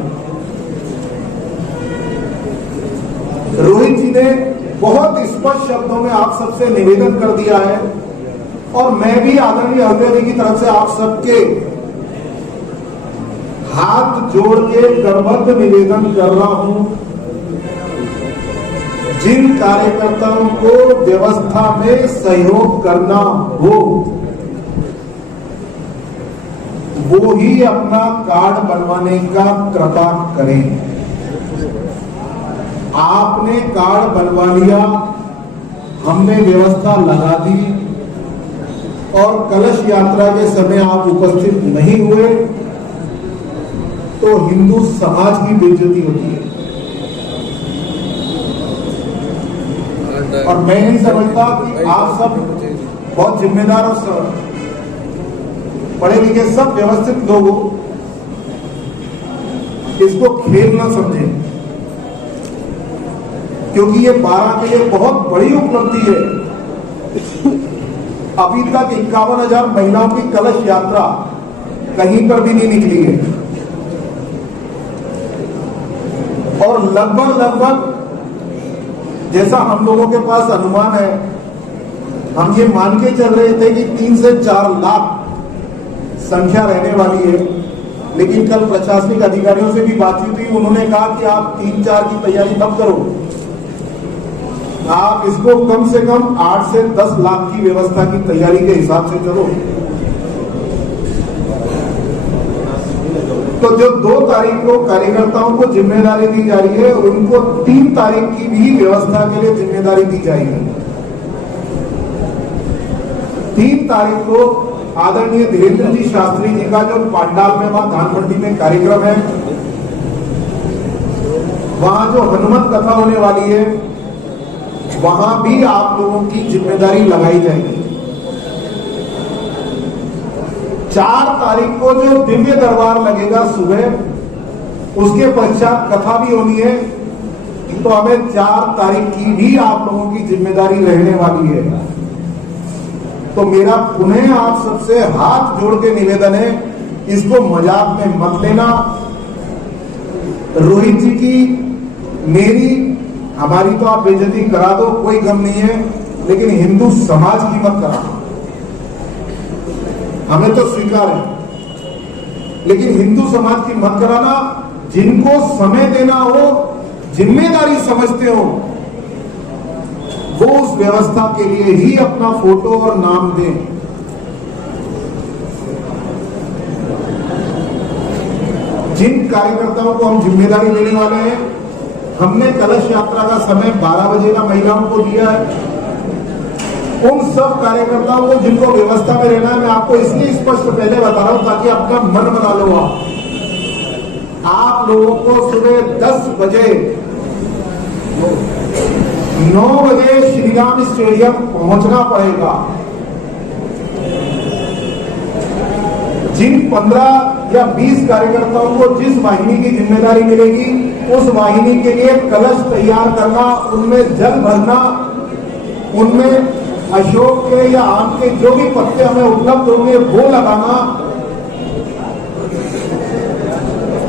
रोहित जी ने बहुत स्पष्ट शब्दों में आप सबसे निवेदन कर दिया है, और मैं भी आदरणीय हृदय जी की तरफ से आप सबके हाथ जोड़ के करबद्ध निवेदन कर रहा हूं, जिन कार्यकर्ताओं को व्यवस्था में सहयोग करना हो, वो ही अपना कार्ड बनवाने का कृपा करें। आपने कार्ड बनवा लिया, हमने व्यवस्था लगा दी, और कलश यात्रा के समय आप उपस्थित नहीं हुए, तो हिंदू समाज की बेइज्जती होती है। और मैं नहीं समझता कि आप सब बहुत जिम्मेदार और पढ़े लिखे सब व्यवस्थित लोग हो, इसको खेल ना समझें, क्योंकि ये 12 के लिए बहुत बड़ी उपलब्धि है। अभी तक 51,000 महिलाओं की कलश यात्रा कहीं पर भी नहीं निकली है, और लगभग जैसा हम लोगों के पास अनुमान है, हम ये मान के चल रहे थे कि 3 से 4 लाख संख्या रहने वाली है। लेकिन कल प्रशासनिक अधिकारियों से भी बातचीत हुई, उन्होंने कहा कि आप 3-4 की तैयारी मत करो, आप इसको कम से कम 8 से 10 लाख की व्यवस्था की तैयारी के हिसाब से चलो। तो जो 2 तारीख को कार्यकर्ताओं को जिम्मेदारी दी जा रही है, उनको 3 तारीख की भी व्यवस्था के लिए जिम्मेदारी दी जाएगी। 3 तारीख को आदरणीय धीरेन्द्र जी शास्त्री जी का जो पांडाल में वहां धान मंडी में कार्यक्रम है, वहां जो हनुमत कथा होने वाली है, वहां भी आप लोगों की जिम्मेदारी लगाई जाएगी। 4 तारीख को जो दिव्य दरबार लगेगा सुबह, उसके पश्चात कथा भी होनी है, तो हमें 4 तारीख की भी आप लोगों की जिम्मेदारी रहने वाली है। तो मेरा पुनः आप सबसे हाथ जोड़ के निवेदन है, इसको मजाक में मत लेना। रोहित जी की, मेरी, हमारी तो आप बेइज्जती करा दो, कोई गम नहीं है, लेकिन हिंदू समाज की मत कराना। हमें तो स्वीकार है, लेकिन हिंदू समाज की मत कराना। जिनको समय देना हो, जिम्मेदारी समझते हो, वो उस व्यवस्था के लिए ही अपना फोटो और नाम दें। जिन कार्यकर्ताओं को हम जिम्मेदारी देने वाले हैं, हमने कलश यात्रा का समय 12 बजे का महिलाओं को दिया है। उन सब कार्यकर्ताओं को जिनको व्यवस्था में रहना है, मैं आपको इसलिए स्पष्ट पहले बता रहा हूं ताकि आपका मन बना लो। आप लोगों को सुबह 10 बजे 9 बजे श्रीराम स्टेडियम पहुंचना पड़ेगा। जिन 15 या 20 कार्यकर्ताओं को जिस वाहिनी की जिम्मेदारी मिलेगी, उस वाहिनी के लिए कलश तैयार करना, उनमें जल भरना, उनमें अशोक के या आम के जो भी पत्ते हमें उपलब्ध होंगे वो लगाना,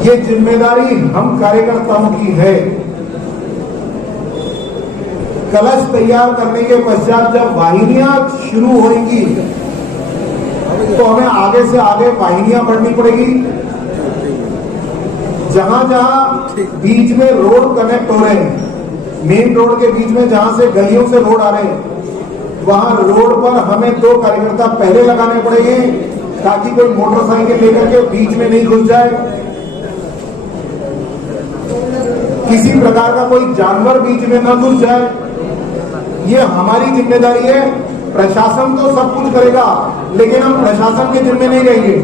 ये जिम्मेदारी हम कार्यकर्ताओं की है। कलश तैयार करने के पश्चात जब वाहिनियां शुरू होंगी तो हमें आगे से आगे वाहिनियां बढ़नी पड़ेगी। जहां जहां बीच में रोड कनेक्ट हो रहे हैं, मेन रोड के बीच में जहां से गलियों से रोड आ रहे हैं, वहां रोड पर हमें 2 कार्यकर्ता पहले लगाने पड़ेंगे ताकि कोई मोटरसाइकिल लेकर के बीच में नहीं घुस जाए, किसी प्रकार का कोई जानवर बीच में न घुस जाए। ये हमारी जिम्मेदारी है। प्रशासन तो सब कुछ करेगा, लेकिन हम प्रशासन के जिम्मे नहीं रहेंगे।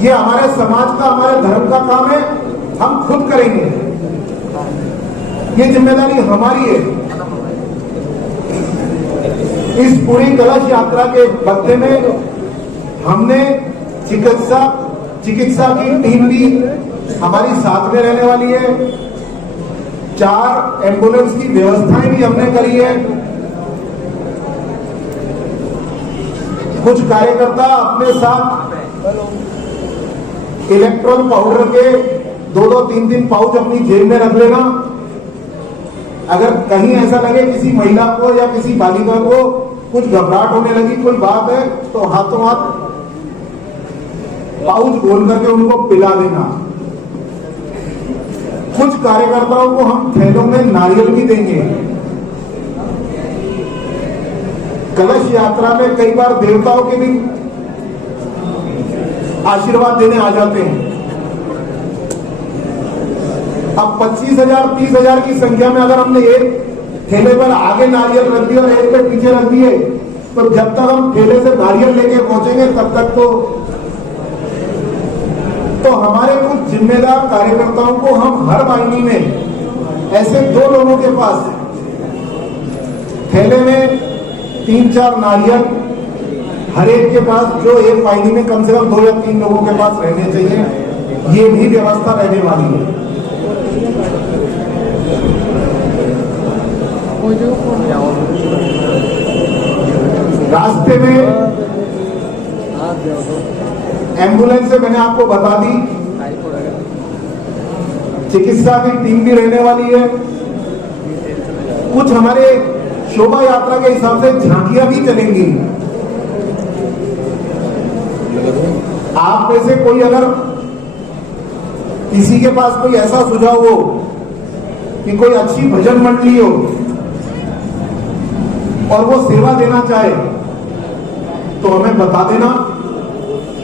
ये हमारे समाज का, हमारे धर्म का काम है, हम खुद करेंगे। ये जिम्मेदारी हमारी है। इस पूरी कलश यात्रा के बदले में हमने चिकित्सा की टीम भी हमारी साथ में रहने वाली है। 4 एम्बुलेंस की व्यवस्थाएं भी हमने करी है। कुछ कार्यकर्ता अपने साथ इलेक्ट्रॉल पाउडर के 2-2, 3-3 पाउच अपनी जेब में रख लेना। अगर कहीं ऐसा लगे किसी महिला को या किसी बालिका को कुछ घबराहट होने लगी, कोई बात है, तो हाथों हाथ पाउच खोल करके उनको पिला देना। कुछ कार्यकर्ताओं को हम थैलों में नारियल भी देंगे। कलश यात्रा में कई बार देवताओं के भी आशीर्वाद देने आ जाते हैं। अब 25,000, 30,000 की संख्या में अगर हमने एक ठेले पर आगे नारियल रख दिए और एक पे पीछे रख दिए, तो जब तक हम ठेले से नारियल लेके पहुंचेंगे तब तक तो हमारे कुछ जिम्मेदार कार्यकर्ताओं को हम हर वाहिनी में ऐसे 2 लोगों के पास थैले में 3-4 नारियल हर एक के पास, जो एक वाहिनी में कम से कम 2 या 3 लोगों के पास रहने चाहिए। ये भी व्यवस्था रहने वाली है। रास्ते में एम्बुलेंस से मैंने आपको बता दी, चिकित्सा की टीम भी रहने वाली है। कुछ हमारे शोभा यात्रा के हिसाब से झांकियां भी चलेंगी। आप में से कोई अगर किसी के पास कोई ऐसा सुझाव हो कि कोई अच्छी भजन मंडली हो और वो सेवा देना चाहे, तो हमें बता देना।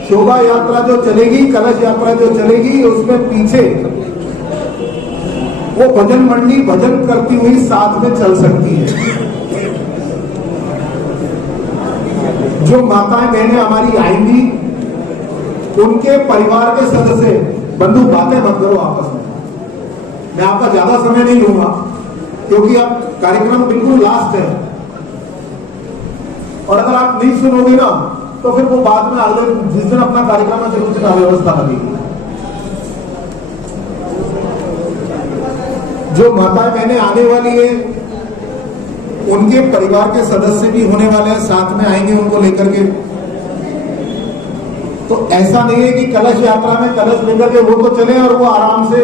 शोभा यात्रा जो चलेगी, कलश यात्रा जो चलेगी, उसमें पीछे वो भजन मंडली भजन करती हुई साथ में चल सकती है। जो माताएं बहनें हमारी आएंगी, उनके परिवार के सदस्य, बंधु, बातें मत करो आपस में। मैं आपका ज्यादा समय नहीं लूंगा क्योंकि अब कार्यक्रम बिल्कुल लास्ट है, और अगर आप नहीं सुनोगे ना तो फिर वो बाद में अगले जिस दिन अपना कार्यक्रम है उस दिन अव्यवस्था लगेगी। जो माताएं बहनें आने वाली है उनके परिवार के सदस्य भी होने वाले हैं, साथ में आएंगे उनको लेकर के। तो ऐसा नहीं है कि कलश यात्रा में कलश लेकर के वो तो चले और वो आराम से,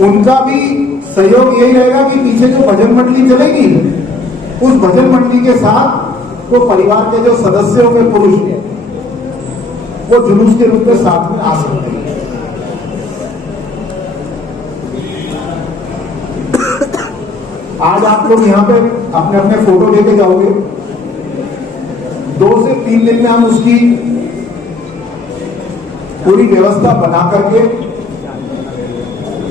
उनका भी सहयोग यही रहेगा कि पीछे जो भजन मंडली चलेगी उस भजन मंडली के साथ वो परिवार के जो सदस्य होंगे पुरुष वो जुलूस के रूप में साथ में आ सकते हैं। आज आप लोग यहाँ पे अपने अपने फोटो लेके जाओगे, 2 से 3 दिन में हम उसकी पूरी व्यवस्था बना करके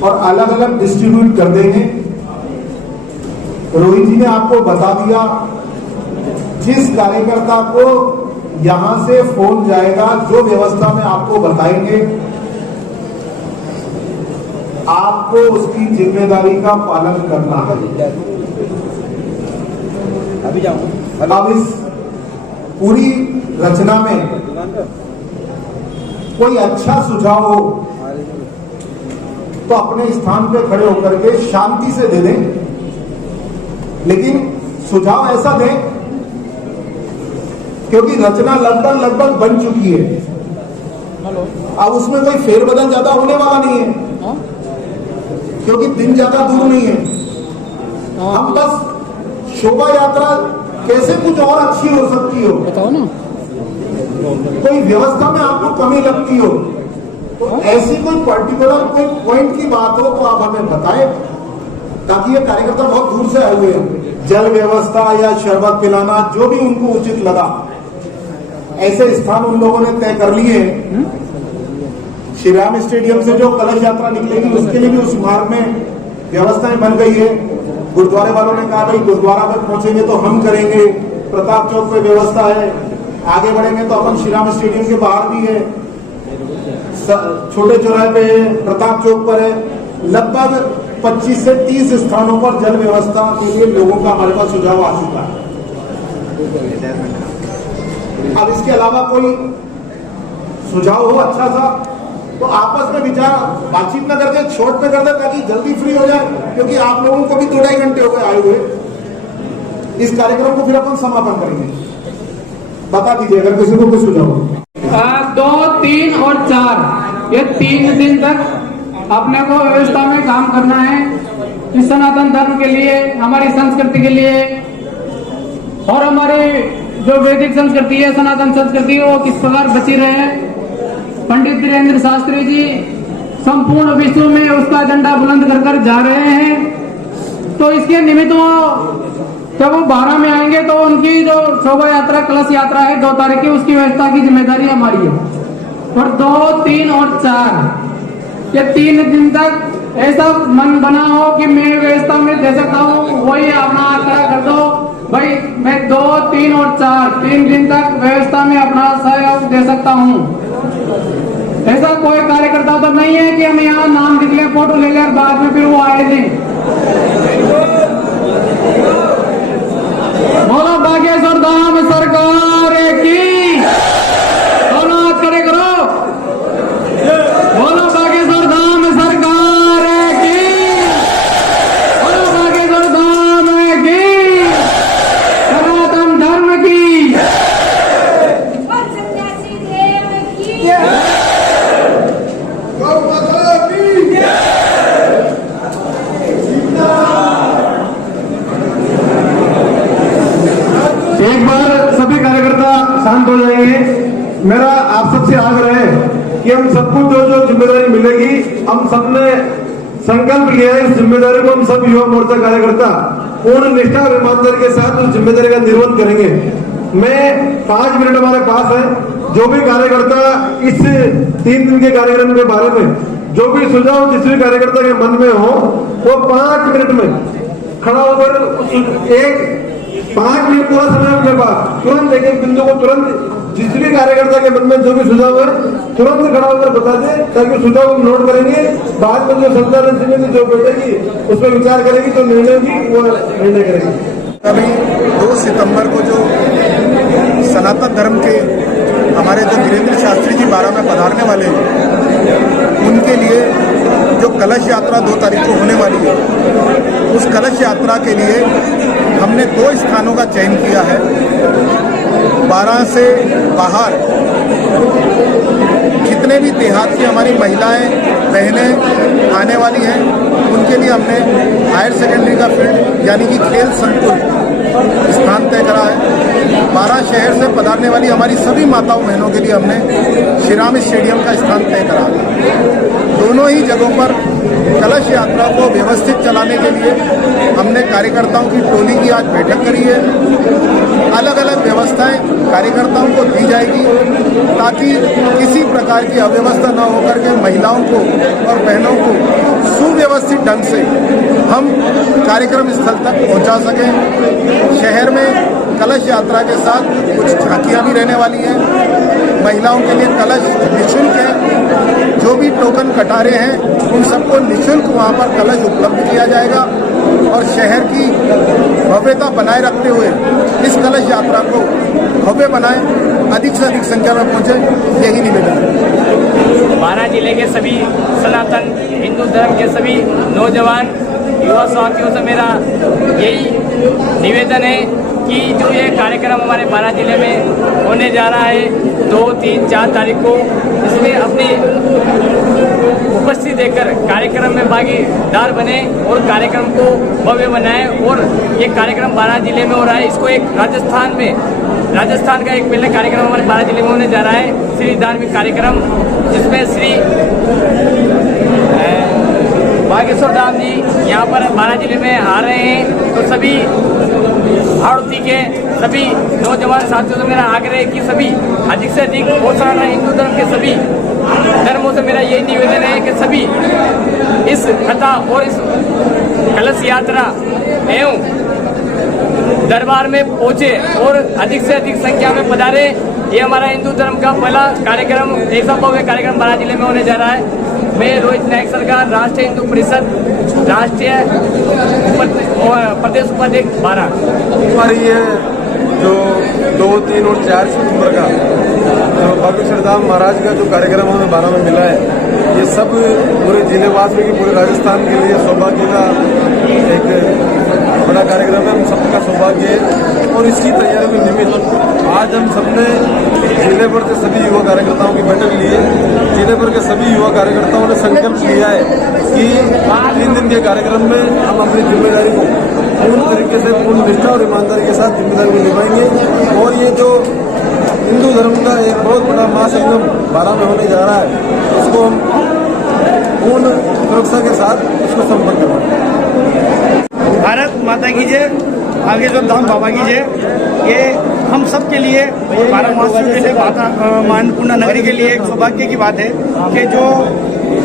और अलग अलग डिस्ट्रीब्यूट कर देंगे। रोहित जी ने आपको बता दिया, जिस कार्यकर्ता को यहां से फोन जाएगा, जो व्यवस्था में आपको बताएंगे, आपको उसकी जिम्मेदारी का पालन करना है। अब इस पूरी रचना में कोई अच्छा सुझाव हो तो अपने स्थान पे खड़े होकर के शांति से दे दें, लेकिन सुझाव ऐसा दें क्योंकि रचना लगभग बन चुकी है। अब उसमें कोई फेरबदल ज्यादा होने वाला नहीं है क्योंकि दिन ज्यादा दूर नहीं है। हम बस शोभा यात्रा कैसे कुछ और अच्छी हो सकती हो, बताओ ना। कोई व्यवस्था में आपको कमी लगती हो तो ऐसी कोई पर्टिकुलर कोई पॉइंट की बात हो तो आप हमें बताएं, ताकि ये कार्यकर्ता बहुत दूर से आए हुए हैं। जल व्यवस्था या शरबत पिलाना, जो भी उनको उचित लगा, ऐसे स्थान उन लोगों ने तय कर लिए हैं। श्री राम स्टेडियम से जो कलश यात्रा निकलेगी उसके लिए भी उस मार्ग में व्यवस्थाएं बन गई है। गुरुद्वारे वालों ने कहा भाई गुरुद्वारा तक पहुंचेंगे तो हम करेंगे, प्रताप चौक पे व्यवस्था है, आगे बढ़ेंगे तो अपन श्री राम स्टेडियम के बाहर भी है, छोटे चौराहे पे है, प्रताप चौक पर है। लगभग 25 से 30 स्थानों पर जल व्यवस्था के लिए लोगों का हमारे पास सुझाव आ चुका है। अब इसके अलावा कोई सुझाव हो अच्छा सा तो आपस में विचार बातचीत न करके छोट में कर दे, ताकि जल्दी फ्री हो जाए, क्योंकि आप लोगों को भी 2-2.5 घंटे हो गए आए हुए। इस कार्यक्रम को फिर अपन समापन करेंगे। बता दीजिए अगर किसी को कोई सुझाव हो। 2, 3 और 4 ये 3 दिन तक अपने को व्यवस्था में काम करना है, इस सनातन धर्म के लिए, हमारी संस्कृति के लिए, और हमारी जो वैदिक संस्कृति है, सनातन संस्कृति, वो किस प्रकार बची रहे। पंडित धीरेन्द्र शास्त्री जी संपूर्ण विश्व में उसका झंडा बुलंद कर कर जा रहे हैं। तो इसके निमित्त वो जब वो 12 में आएंगे तो उनकी जो शोभा यात्रा कलश यात्रा है 2 तारीख की, उसकी व्यवस्था की जिम्मेदारी हमारी है। और 2, 3 और 4 ये 3 दिन तक ऐसा मन बना हो कि मैं व्यवस्था में दे सकता हूँ, वही अपना खड़ा कर दो भाई, मैं 2, 3 और 4 3 दिन तक व्यवस्था में अपना सहयोग दे सकता हूँ। ऐसा कोई कार्यकर्ता तो नहीं है कि हम यहाँ नाम लिख ले, फोटो ले ले और बाद में फिर वो आए नहीं। बोलो बागेश्वर धाम सरकार की, दोनों हाथ खड़े करो। बोलो बागेश्वर धाम सरकार की, बोलो बागेश्वर धाम की, सनातन धर्म की। एक बार सभी कार्यकर्ता शांत हो जाएंगे। मेरा आप सबसे आग्रह है कि हम सबको जो जिम्मेदारी मिलेगी, हम सबने संकल्प लिया है, इस जिम्मेदारी को हम सब युवा मोर्चा कार्यकर्ता पूर्ण निष्ठा और ईमानदारी के साथ उस जिम्मेदारी का निर्वहन करेंगे। मैं 5 मिनट हमारे पास है, जो भी कार्यकर्ता इस 3 दिन के कार्यक्रम के बारे में जो भी सुझाव जिस भी कार्यकर्ता के मन में हो, वो 5 मिनट में खड़ा होकर 5 मिनट पूरा समय अपने पास, तुरंत एक बिंदु को तुरंत जिस भी कार्यकर्ता के मन में जो भी सुझाव है तुरंत खड़ा होकर बता दे, ताकि सुझाव हम नोट करेंगे। बाद में जो संचालन समिति जो बैठेगी उसमें विचार करेगी, तो निर्णय की वो निर्णय करेगी। अभी 2 सितंबर को जो सनातन धर्म के हमारे जो धीरेन्द्र शास्त्री जी 12 में पधारने वाले हैं, उनके लिए जो कलश यात्रा 2 तारीख को होने वाली है, उस कलश यात्रा के लिए हमने 2 स्थानों का चयन किया है। 12 से बाहर जितने भी देहात की हमारी महिलाएं बहनें आने वाली हैं, उनके लिए हमने हायर सेकेंडरी का फील्ड यानी कि खेल संकुल स्थान तय करा है। 12 शहर से पधारने वाली हमारी सभी माताओं बहनों के लिए हमने श्रीराम स्टेडियम का स्थान तय करा है। दोनों ही जगहों पर कलश यात्रा को व्यवस्थित चलाने के लिए हमने कार्यकर्ताओं की टोली की आज बैठक करी है। अलग अलग व्यवस्थाएं कार्यकर्ताओं को दी जाएगी ताकि किसी प्रकार की अव्यवस्था न होकर के महिलाओं को और बहनों को सुव्यवस्थित ढंग से हम कार्यक्रम स्थल तक पहुंचा सकें। शहर में कलश यात्रा के साथ कुछ झांकियां भी रहने वाली हैं। महिलाओं के लिए कलश निःशुल्क है। जो भी टोकन कटारे हैं उन सबको निःशुल्क वहाँ पर कलश उपलब्ध किया जाएगा और शहर की भव्यता बनाए रखते हुए इस कलश यात्रा को भव्य बनाएं, अधिक से अधिक संख्या में पहुंचे, यही निवेदन है। 12 जिले के सभी सनातन हिंदू धर्म के सभी नौजवान युवा साथियों से मेरा यही निवेदन है कि जो ये कार्यक्रम हमारे 12 जिले में होने जा रहा है 2, 3, 4 तारीख को, इसमें अपनी उपस्थिति देकर कार्यक्रम में भागीदार बने और कार्यक्रम को भव्य बनाएं। और ये कार्यक्रम 12 जिले में हो रहा है। इसको एक राजस्थान का एक पहले कार्यक्रम हमारे 12 जिले में होने जा रहा है, श्री धार्मिक कार्यक्रम, जिसमें श्री बागेश्वर धाम जी यहाँ पर 12 जिले में आ रहे हैं। तो सभी आड़ती के सभी नौजवान साथियों से मेरा आग्रह है कि सभी अधिक से अधिक प्रोत्साहन हिंदू धर्म के सभी धर्मों से मेरा यही निवेदन है कि सभी इस कथा और इस कलश यात्रा एवं दरबार में पहुंचे और अधिक से अधिक संख्या में पधारे। ये हमारा हिंदू धर्म का पहला कार्यक्रम, ऐसा भव्य कार्यक्रम 12 जिले में होने जा रहा है। मैं रोहित नायक सरकार, राष्ट्रीय हिंदू परिषद, राष्ट्रीय प्रदेश उपाध्यक्ष 12। हमारी ये जो 2, 3 और 4 सितंबर का जो बागेश्वर धाम महाराज का जो कार्यक्रम हमें 12 में मिला है, ये सब पूरे जिलेवासियों की, पूरे राजस्थान के लिए सौभाग्य का एक बड़ा कार्यक्रम है। हम सबका सौभाग्य है और इसकी तैयारी में निमित्त आज हम सबने जिले भर के सभी युवा कार्यकर्ताओं की बैठक ली है। जिले भर के सभी युवा कार्यकर्ताओं ने संकल्प लिया है कि 3 दिन के कार्यक्रम में हम अपनी जिम्मेदारी को पूर्ण तरीके से, पूर्ण निष्ठा और ईमानदारी के साथ जिम्मेदारी को निभाएंगे। और ये जो हिंदू धर्म का एक बहुत बड़ा महासंगम 12 में होने जा रहा है, इसको हम पूर्ण सुरक्षा के साथ इसको संपन्न करवाएंगे। भारत माता की जय, बागेश्वर धाम बाबा की जय। ये हम सब के लिए, बारामासियों के लिए, अन्नपूर्णा नगरी के लिए एक सौभाग्य की बात है कि जो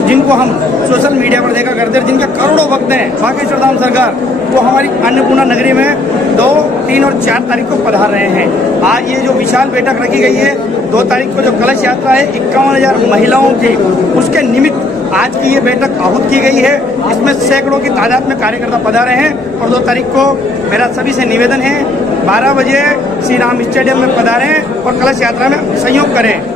जिनको हम सोशल मीडिया पर देखा करते हैं, जिनके करोड़ों भक्त हैं बागेश्वर धाम सरकार, वो हमारी अन्नपूर्णा नगरी में 2, 3 और 4 तारीख को पधार रहे हैं। आज ये जो विशाल बैठक रखी गई है, 2 तारीख को जो कलश यात्रा है 51,000 महिलाओं की, उसके निमित्त आज की ये बैठक आहूत की गई है। इसमें सैकड़ों की तादाद में कार्यकर्ता पधारे हैं और 2 तारीख को मेरा सभी से निवेदन है 12 बजे श्री राम स्टेडियम में पधारें और कलश यात्रा में सहयोग करें।